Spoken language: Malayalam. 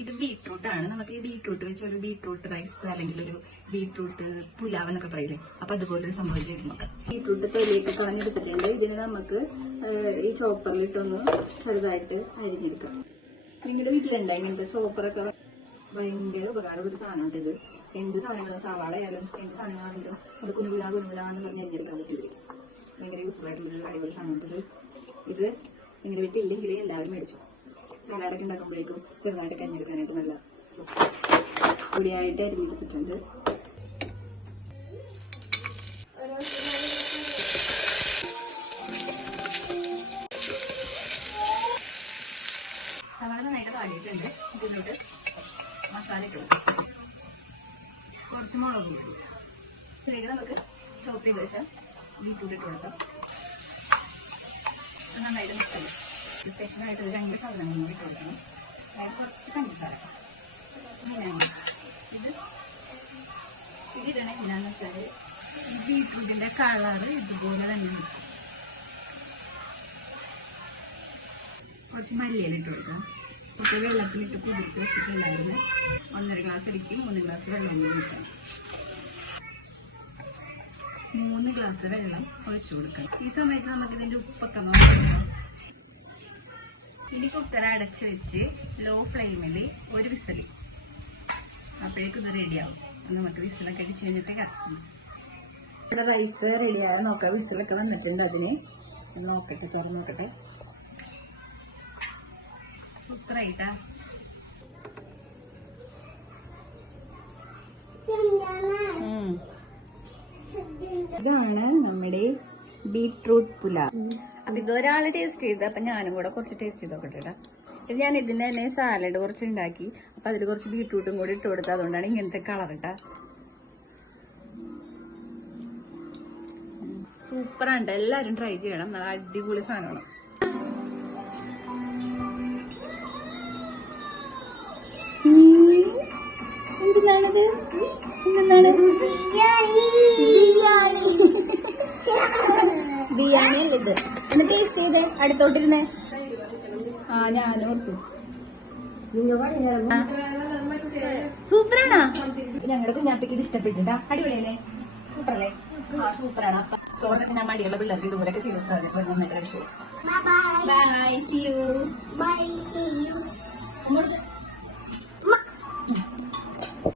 ഇത് ബീട്രൂട്ടാണ്. നമുക്ക് ഈ ബീട്രൂട്ട് വെച്ച് ഒരു ബീട്രൂട്ട് റൈസ് അല്ലെങ്കിൽ ഒരു ബീട്രൂട്ട് പുലാവ് എന്നൊക്കെ പറയില്ലേ, അപ്പൊ അതുപോലൊരു സംഭവം ചെയ്ത് നോക്കാം. ബീട്രൂട്ട് തൊലിയൊക്കെ കളഞ്ഞെടുത്തിട്ടുണ്ട്. ഇതിന് നമുക്ക് ഈ ചോപ്പറിലിട്ടൊന്ന് ചെറുതായിട്ട് അരിഞ്ഞെടുക്കാം. നിങ്ങളുടെ വീട്ടിലുണ്ടായി ഇങ്ങനത്തെ ചോപ്പറൊക്കെ? ഭയങ്കര ഉപകാരമുള്ള ഒരു സാധനമുണ്ട് ഇത്. എന്ത് സാധനങ്ങളും, സവാള ആയാലും എന്ത് സാധനമാണെങ്കിലും അത് കുനുകുലാന്ന് പറഞ്ഞ് അരിഞ്ഞെടുക്കാൻ പറ്റില്ല. ഭയങ്കര യൂസ്ഫുൾ ആയിട്ടുള്ളൊരു അടിപൊളി സാധനമുണ്ട് ഇത്. നിങ്ങളുടെ വീട്ടിലില്ലെങ്കിൽ എല്ലാവരും മേടിച്ചു. സലാഡൊക്കെ ഉണ്ടാക്കുമ്പോഴേക്കും ചെറുതായിട്ട് കഞ്ഞെടുക്കാനായിട്ട് നല്ല പൊടിയായിട്ട് അരിഞ്ഞെടുത്തിട്ടുണ്ട്. സവാള നന്നായിട്ട് വാടിയിട്ടുണ്ട്. ഇതിലോട്ട് മസാല ഇട്ടു, കുറച്ച് മുളക് ഇട്ടു. ഇതിലേക്ക് നമുക്ക് ചോപ്പ് ചെയ്ത് വെച്ചാൽ ബീറ്റ്റൂട്ട് ഇട്ട് കൊടുക്കാം. നന്നായിട്ട് മിക്സ് ചെയ്യും. സ്പെഷ്യലായിട്ട് ഒരു 2 സാധനങ്ങൾ കൂടി ഇട്ട് കൊടുക്കണം. അതായത് കുറച്ച് പഞ്ചസാര. ഇത് ഇതിടണം. എന്താണെന്ന് വെച്ചാൽ ബീറ്റ്റൂട്ടിന്റെ കളറ് ഇതുപോലെ തന്നെ കിട്ടും. കുറച്ച് മല്ലിയില ഇട്ട് കൊടുക്കാം. കുറച്ച് വെള്ളത്തിലിട്ട് കുതിർത്ത് വെച്ചിട്ടുണ്ടായിരുന്നു. 1.5 ഗ്ലാസ് അരിക്കും 3 ഗ്ലാസ് വെള്ളം കൂടി വെക്കണം. 3 ഗ്ലാസ് വെള്ളം ഒഴിച്ചു കൊടുക്കണം. ഈ സമയത്ത് നമുക്ക് ഇതിന്റെ ഉപ്പൊക്കെ നോക്കാം. ഇനി കുക്കർ അടച്ച് വെച്ച് ലോ ഫ്ലെയിമിൽ ഒരു വിസിൽ. അപ്പോഴേക്കും ഇത് റെഡിയാവും. നമുക്ക് വിസിലൊക്കെ അടിച്ച് കഴിഞ്ഞിട്ട് കറക്കും. ഇവിടെ റൈസ് റെഡിയാകാൻ നോക്കാം. വിസിലൊക്കെ വന്നിട്ടുണ്ട്. അതിന് നോക്കട്ടെ, തുറന്ന് നോക്കട്ടെ. സൂപ്പറായിട്ടാ. ഇതാണ് നമ്മുടെ ബീട്രൂട്ട് പുലാവ്. അപ്പൊ ഇതൊരാള് ടേസ്റ്റ് ചെയ്ത്, അപ്പൊ ഞാനും കൂടെ കുറച്ച് ടേസ്റ്റ് ചെയ്ത് നോക്കട്ടെ. ഇത് ഞാൻ ഇതിന്റെ തന്നെ സാലഡ് കുറച്ച് ഉണ്ടാക്കി. അപ്പൊ അതിൽ കുറച്ച് ബീട്രൂട്ടും കൂടി ഇട്ട് കൊടുത്തത്. അതുകൊണ്ടാണ് ഇങ്ങനത്തെ കളർ ഇട്ടാ. സൂപ്പറാണ്. എല്ലാരും ട്രൈ ചെയ്യണം. നല്ല അടിപൊളി സാധനമാണ്. എന്തിനാണത്? എന്താണ് ബിരിയാണി അല്ല ഇത്. എന്നെ ടേസ്റ്റ് ചെയ്തേ. അടുത്തോട്ടിരുന്നേ. ആ ഞാനും ഓർത്തു. സൂപ്പറാണോ? ഞങ്ങളുടെ കുഞ്ഞാപ്പിക്ക് ഇത് ഇഷ്ടപ്പെട്ടിട്ടാ. അടിപൊളിയല്ലേ? സൂപ്പറല്ലേ? ആ സൂപ്പറാണ്. അപ്പൊ ചോറൊക്കെ ഞാൻ മടിയുള്ള പിള്ളേർക്ക് ഇതുപോലൊക്കെ ചെയ്തു നന്നായിട്ട് കഴിച്ചു. Bye, see U.